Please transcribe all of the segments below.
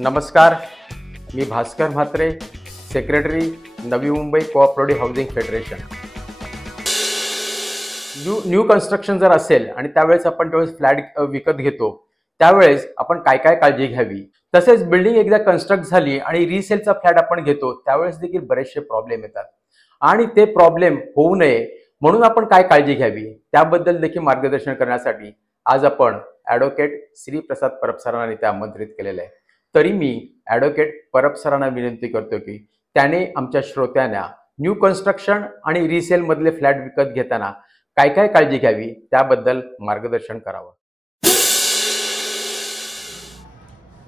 नमस्कार, मी Bhaskar Mhatre, secretary Navi Mumbai cooperative housing federation. New construction जर असेल आणि त्यावेळेस आपण त्यावेळेस फ्लॅट विकत घेतो त्यावेळेस आपण काय काय काळजी घ्यावी, तसेच बिल्डिंग एकदा कन्स्ट्रक्ट झाली आणि रिसेलचा फ्लॅट आपण घेतो त्यावेळेस देखील बरेचसे प्रॉब्लेम येतात आणि ते प्रॉब्लेम होऊ नये म्हणून आपण काय काळजी घ्यावी त्याबद्दल देखील मार्गदर्शन करण्यासाठी आज आपण ॲडव्होकेट श्री प्रसाद परब सरांना इथे आमंत्रित केलेलं आहे। तरी मी ॲडव्होकेट परब सरांना विनंती करतो की त्याने आमच्या श्रोत्यांना न्यू कन्स्ट्रक्शन आणि रिसेल मधले फ्लॅट विकत घेताना काय काय काळजी घ्यावी त्याबद्दल मार्गदर्शन करावं।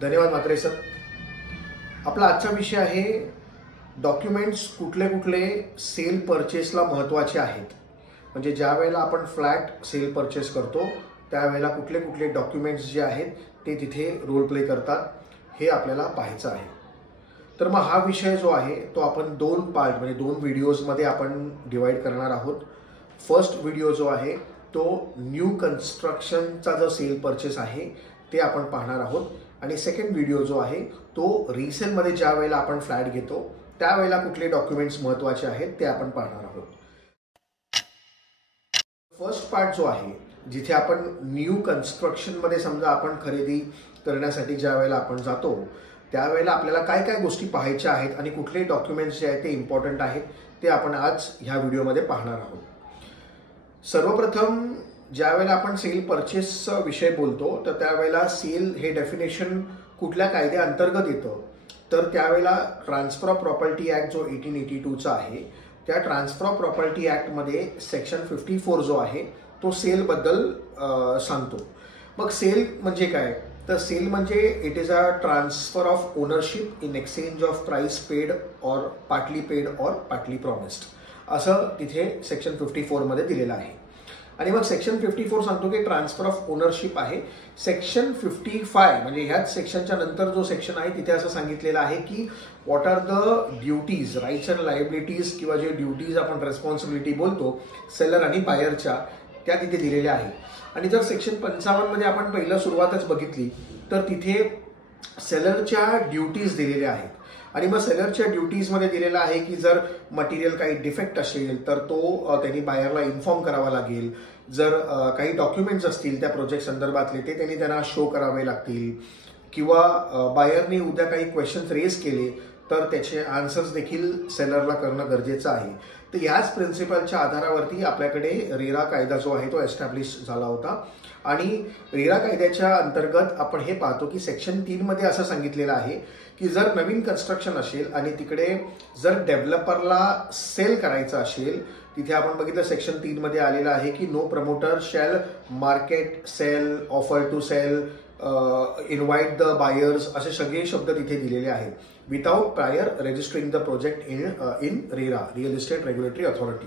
धन्यवाद म्हात्रे सर। आपला आजचा विषय आहे डॉक्युमेंट्स कुठले कुठले सेल परचेसला महत्त्वाचे आहेत। म्हणजे ज्या वेळेला आपण फ्लॅट सेल परचेस करतो त्यावेळेला कुठले कुठले डॉक्युमेंट्स जे आहेत ते तिथे रोल प्ले करतात हे आपल्याला पाहायचं आहे। तर मग हा विषय जो आहे तो आपण दोन पार्ट म्हणजे दोन व्हिडिओजमध्ये आपण डिवाइड करणार आहोत। फर्स्ट व्हिडिओ जो आहे तो न्यू कन्स्ट्रक्शनचा जो सेल परचेस आहे ते आपण पाहणार आहोत आणि सेकंड व्हिडिओ जो आहे तो रिसेलमध्ये ज्या वेळेला आपण फ्लॅट घेतो त्यावेळेला कुठले डॉक्युमेंट्स महत्त्वाचे आहेत ते आपण पाहणार आहोत। फर्स्ट पार्ट जो आहे जिथे आपण न्यू कन्स्ट्रक्शनमध्ये समजा आपण खरेदी करण्यासाठी ज्या वेळेला आपण जातो त्यावेळेला आपल्याला काय काय गोष्टी पाहायच्या आहेत आणि कुठले डॉक्युमेंट्स जे आहेत ते इम्पॉर्टंट आहेत ते आपण आज ह्या व्हिडिओमध्ये पाहणार आहोत। सर्वप्रथम ज्या वेळेला आपण सेल परचेसचा विषय बोलतो तर त्यावेळेला सेल हे डेफिनेशन कुठल्या कायद्याअंतर्गत येतं तर त्यावेळेला ट्रान्सफर ऑफ प्रॉपर्टी ॲक्ट जो 1882चा आहे त्या ट्रान्सफर ऑफ प्रॉपर्टी ॲक्टमध्ये सेक्शन 54 जो आहे तो सेलबद्दल सांगतो। मग सेल म्हणजे काय तर सेल म्हणजे it is a transfer of ownership in exchange of price paid और पार्टली प्रॉमिस्ड असं तिथे सेक्शन 54 मध्ये दिलेलं आहे। आणि मग सेक्शन 54 सांगतो की ट्रान्सफर ऑफ ओनरशिप आहे। सेक्शन 55 म्हणजे ह्याच सेक्शनच्या नंतर जो सेक्शन आहे तिथे असं सांगितलेलं आहे की what are the duties rights and liabilities किंवा जे ड्युटीज आपण रेस्पॉन्सिबिलिटी बोलतो सेलर आणि बायरच्या त्या तिथे दिलेल्या आहेत। आणि जर सेक्शन 55 मध्ये आपण पहिलं सुरुवातच बघितली तर तिथे सेलरच्या ड्युटीज दिलेल्या आहेत आणि मग सेलरच्या ड्युटीजमध्ये दिलेलं आहे की जर मटेरियल काही डिफेक्ट असेल तर तो त्यांनी बायरला इन्फॉर्म करावा लागेल। जर काही डॉक्युमेंट्स असतील त्या प्रोजेक्ट संदर्भातले ते त्यांनी त्यांना शो करावे लागतील किंवा बायरने उद्या काही क्वेश्चन्स रेज केले तर त्याचे आन्सर्स देखील सेलरला करणं गरजेचं आहे। तर याच प्रिन्सिपलच्या आधारावरती आपल्याकडे रेरा कायदा जो आहे तो एस्टॅब्लिश झाला होता आणि रेरा कायद्याच्या अंतर्गत आपण हे पाहतो की सेक्शन 3 मध्ये असं सांगितलेलं आहे की जर नवीन कन्स्ट्रक्शन असेल आणि तिकडे जर डेव्हलपरला सेल करायचं असेल तिथे आपण बघितलं सेक्शन 3 मध्ये आलेलं आहे की no promoter shall market sell offer to sale invite the buyers असे सगळे शब्द तिथे दिलेले आहेत without prior registering the project in RERA real estate regulatory authority.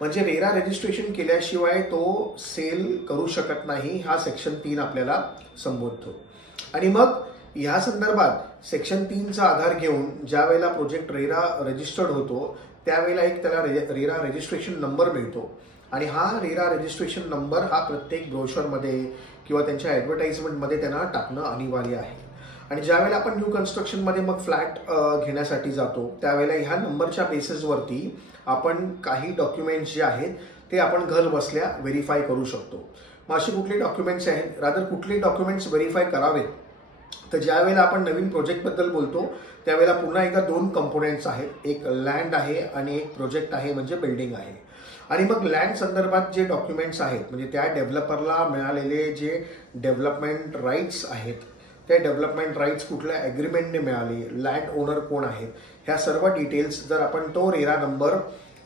म्हणजे रेरा रजिस्ट्रेशन केल्याशिवाय तो सेल करू शकत नाही हा सेक्शन 3 आपल्याला संबोधतो। आणि मग या संदर्भात सेक्शन 3चा आधार घेऊन ज्या वेळेला प्रोजेक्ट रेरा रजिस्टर्ड होतो त्यावेळेला एक त्याला रेरा रजिस्ट्रेशन नंबर मिळतो आणि हा रेरा रजिस्ट्रेशन नंबर हा प्रत्येक ब्रोशरमध्ये किंवा त्यांच्या ॲडव्हर्टाइजमेंटमध्ये त्यांना टाकणं अनिवार्य आहे। आणि ज्यावेळेला आपण न्यू कन्स्ट्रक्शनमध्ये मग फ्लॅट घेण्यासाठी जातो त्यावेळेला ह्या नंबरच्या बेसिसवरती आपण काही डॉक्युमेंट्स जे आहेत ते आपण घर बसल्या व्हेरीफाय करू शकतो। मग असे कुठले डॉक्युमेंट्स आहेत रादर कुठले डॉक्युमेंट्स व्हेरीफाय करावेत तर ज्या वेळेला आपण नवीन प्रोजेक्टबद्दल बोलतो त्यावेळेला पुन्हा एकदा दोन कंपोनेंट्स आहेत, एक लँड आहे आणि एक प्रोजेक्ट आहे म्हणजे बिल्डिंग आहे। आणि मग लँड संदर्भात जे डॉक्युमेंट्स आहेत म्हणजे त्या डेव्हलपरला मिळालेले जे डेव्हलपमेंट राईट्स आहेत त्या डेव्हलपमेंट राईट्स कुठल्या ॲग्रीमेंटने मिळाले, लँड ओनर कोण आहेत, ह्या सर्व डिटेल्स जर आपण तो रेरा नंबर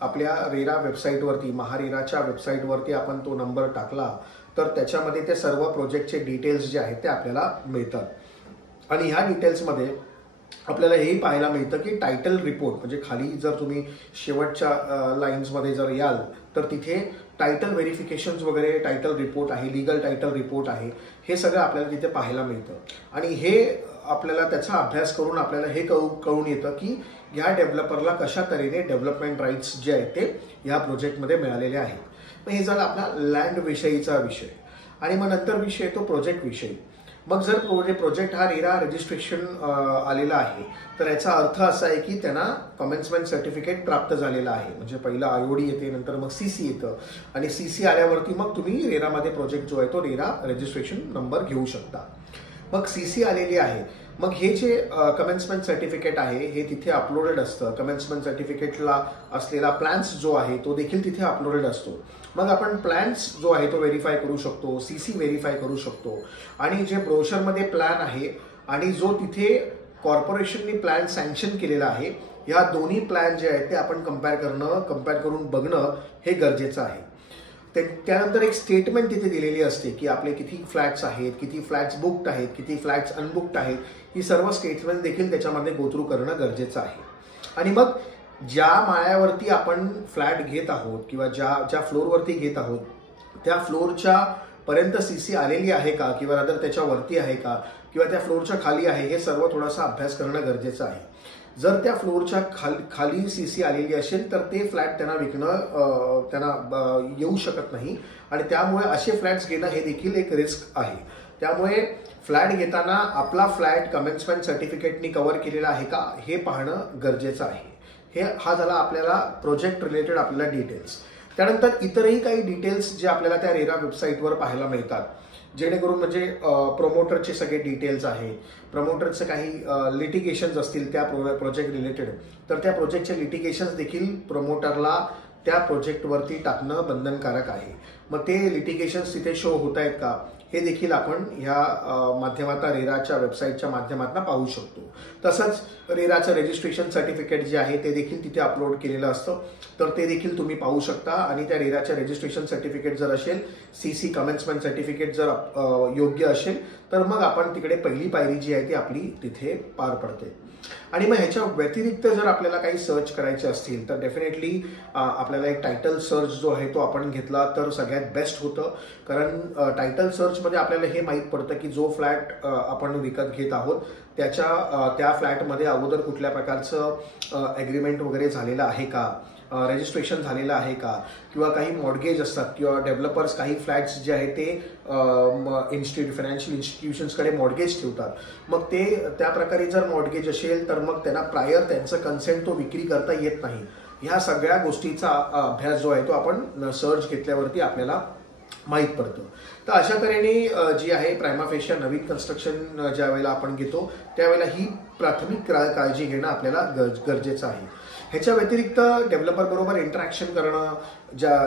आपल्या रेरा वेबसाईटवरती महारेराच्या वेबसाईटवरती आपण तो नंबर टाकला तर त्याच्यामध्ये ते सर्व प्रोजेक्टचे डिटेल्स जे आहेत ते आपल्याला मिळतात। आणि ह्या डिटेल्समध्ये आपल्याला हेही पाहायला मिळतं की टायटल रिपोर्ट म्हणजे खाली जर तुम्ही शेवटच्या लाईन्समध्ये जर याल तर तिथे टायटल व्हेरिफिकेशन्स वगैरे टायटल रिपोर्ट आहे, लीगल टायटल रिपोर्ट आहे, हे सगळं आपल्याला तिथे पाहायला मिळतं। आणि हे आपल्याला त्याचा अभ्यास करून आपल्याला हे कळून येतं की ह्या डेव्हलपरला कशा तऱ्हेने डेव्हलपमेंट राईट्स जे आहेत ते ह्या प्रोजेक्टमध्ये मिळालेले आहेत। मग हे झालं आपला लँड विषयीचा विषय। आणि मग नंतर विषय तो प्रोजेक्ट विषयी। मग जर प्रोजेक्ट हा रेरा रजिस्ट्रेशन आलेला आहे तर याचा अर्थ असा आहे की त्यांना कमेन्समेंट सर्टिफिकेट प्राप्त झालेलं आहे. म्हणजे पहिलं आयओडी येते, नंतर मग सीसी येतं आणि सीसी आल्यावरती मग तुम्ही रेरामध्ये प्रोजेक्ट जो आहे तो रेरा रजिस्ट्रेशन नंबर घेऊ शकता. मग सीसी आलेली आहे, मग हे जे कमेन्समेंट सर्टिफिकेट आहे हे तिथे अपलोडेड असतं. कमेन्समेंट सर्टिफिकेटला असलेला प्लॅन्स जो आहे तो देखील तिथे अपलोडेड असतो. मग आपण प्लॅन्स जो आहे तो व्हेरीफाय करू शकतो, सीसी व्हेरीफाय करू शकतो आणि जे ब्रोशरमध्ये प्लॅन आहे आणि जो तिथे कॉर्पोरेशननी प्लॅन सँक्शन केलेला आहे, या दोन्ही प्लॅन जे आहेत ते आपण कम्पेअर करून बघणं हे गरजेचं आहे. त्यानंतर एक स्टेटमेंट तिथे दिलेली असते की आपले किती फ्लॅट्स आहेत, किती फ्लॅट्स बुक्ड आहेत, किती फ्लॅट्स अनबुक्ड आहेत, ही सर्व स्टेटमेंट देखील त्याच्यामध्ये गो थ्रू करणं गरजेचं आहे. आणि मग ज्या माळ्यावरती आपण फ्लॅट घेत आहोत किंवा ज्या फ्लोअरवरती घेत आहोत त्या फ्लोअरच्या पर्यंत सीसी आलेली आहे का किंवा रादर त्याच्यावरती आहे का किंवा त्या फ्लोअरच्या खाली आहे, हे सर्व थोडासा अभ्यास करणं गरजेचं आहे. जर त्या फ्लोअरच्या खाली सीसी आलेली असेल तर ते फ्लॅट त्यांना विकणं त्यांना येऊ शकत नाही आणि त्यामुळे असे फ्लॅट्स घेणं हे देखील एक रिस्क आहे. त्यामुळे फ्लॅट घेताना आपला फ्लॅट कमेन्समेंट सर्टिफिकेटनी कव्हर केलेला आहे का हे पाहणं गरजेचं आहे. हा झाला आपल्याला प्रोजेक्ट रिलेटेड आपल्याला डिटेल्स. त्यानंतर इतरही काही डिटेल्स जे आपल्याला त्या रेरा वेबसाईटवर पाहायला मिळतात, जेणेकरून म्हणजे प्रमोटरचे सगळे डिटेल्स आहेत, प्रमोटरचे काही लिटिगेशन्स असतील त्या प्रोजेक्ट रिलेटेड, तर त्या प्रोजेक्टचे लिटिगेशन्स देखील प्रमोटरला त्या प्रोजेक्टवरती टाकणं बंधनकारक आहे. मग ते लिटिगेशन्स तिथे शो होत आहेत का हे देखील आपण ह्या माध्यमातून रेराच्या वेबसाईटच्या माध्यमातून पाहू शकतो. तसंच रेराचं रजिस्ट्रेशन सर्टिफिकेट जे आहे ते देखील तिथे अपलोड केलेलं असतं, तर ते देखील तुम्ही पाहू शकता. आणि त्या रेराच्या रजिस्ट्रेशन सर्टिफिकेट जर असेल, सीसी कमेन्समेंट सर्टिफिकेट जर योग्य असेल, तर मग आपण तिकडे पहिली पायरी जी आहे ती आपली तिथे पार पडते. आणि मग ह्याच्या व्यतिरिक्त जर आपल्याला काही सर्च करायचे असतील तर डेफिनेटली आपल्याला एक टायटल सर्च जो आहे तो आपण घेतला तर सगळ्यात बेस्ट होतं. कारण टायटल सर्चमध्ये आपल्याला हे माहीत पडतं की जो फ्लॅट आपण विकत घेत आहोत त्या फ्लॅटमध्ये अगोदर कुठल्या प्रकारचं ॲग्रीमेंट वगैरे झालेलं आहे का, रजिस्ट्रेशन झालेलं आहे का, किंवा काही मॉर्गेज असतात किंवा डेव्हलपर्स काही फ्लॅट्स जे आहेत ते फायनान्शियल इन्स्टिट्यूशन्सकडे मॉर्गेज ठेवतात. मग ते त्या प्रकारे जर मॉर्गेज असेल तर मग त्यांना प्रायर त्यांचं कन्सेंट तो विक्री करता येत नाही. ह्या सगळ्या गोष्टीचा अभ्यास जो आहे तो आपण सर्च घेतल्यावरती आपल्याला माहीत पडतं. तर अशा तऱ्हेने जी आहे प्रायमा फेशिया नवीन कन्स्ट्रक्शन ज्या वेळेला आपण घेतो त्यावेळेला ही प्राथमिक काळजी घेणं आपल्याला गरजेचं आहे. ह्याच्या व्यतिरिक्त डेव्हलपर बरोबर इंटरॅक्शन करणं,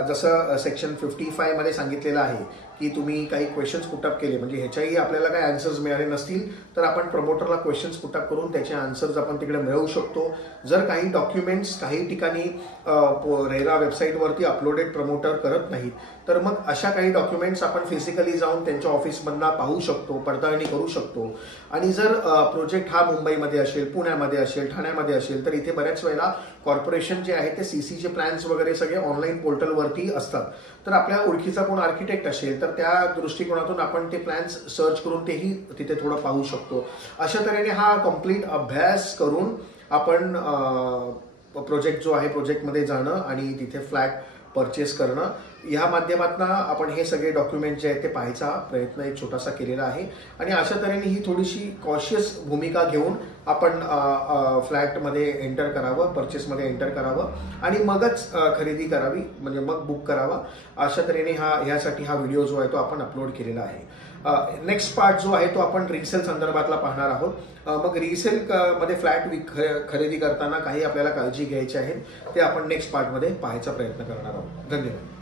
जसं सेक्शन 55 मध्ये सांगितलेलं आहे की तुम्ही काही क्वेश्चन्स पुटअप केले, म्हणजे ह्याच्याही आपल्याला काही आन्सर्स मिळाले नसतील तर आपण प्रमोटरला क्वेश्चन्स पुटअप करून त्याचे आन्सर्स आपण तिकडे मिळवू शकतो. जर काही डॉक्युमेंट्स काही ठिकाणी रेरा वेबसाईटवरती अपलोडेड प्रमोटर करत नाहीत तर मग अशा काही डॉक्युमेंट्स आपण फिजिकली जाऊन त्यांच्या ऑफिसमधनं पाहू शकतो, पडताळणी करू शकतो. आणि जर प्रोजेक्ट हा मुंबईमध्ये असेल, पुण्यामध्ये असेल, ठाण्यामध्ये असेल तर इथे बऱ्याच वेळेला कॉर्पोरेशन जे आहे ते सीसीचे प्लॅन्स वगैरे सगळे ऑनलाईन पोर्टलवरती असतात. तर आपल्या ओळखीचा कोण आर्किटेक्ट असेल तर त्या दृष्टिकोनातून आपण ते प्लॅन्स सर्च करून तेही तिथे थोडं पाहू शकतो. अशा तऱ्हेने हा कम्प्लीट अभ्यास करून आपण प्रोजेक्ट जो आहे प्रोजेक्टमध्ये जाणं आणि तिथे फ्लॅट परचेस करणं, या माध्यमातून आपण हे सगळे डॉक्युमेंट जे आहेत ते पाहायचा प्रयत्न एक छोटासा केलेला आहे. आणि अशा तऱ्हेने ही थोडीशी कॉशियस भूमिका घेऊन आपण फ्लॅटमध्ये एंटर करावं, परचेसमध्ये एंटर करावं आणि मगच खरेदी करावी, म्हणजे मग बुक करावा. अशा तऱ्हेने ह्यासाठी हा व्हिडिओ जो आहे तो आपण अपलोड केलेला आहे. नेक्स्ट पार्ट जो आहे तो आपण रिसेल संदर्भातला पाहणार आहोत. मग रिसेल मध्ये फ्लॅट खरेदी करताना काही आपल्याला काळजी घ्यायची आहे ते आपण नेक्स्ट पार्टमध्ये पाहायचा प्रयत्न करणार आहोत. धन्यवाद.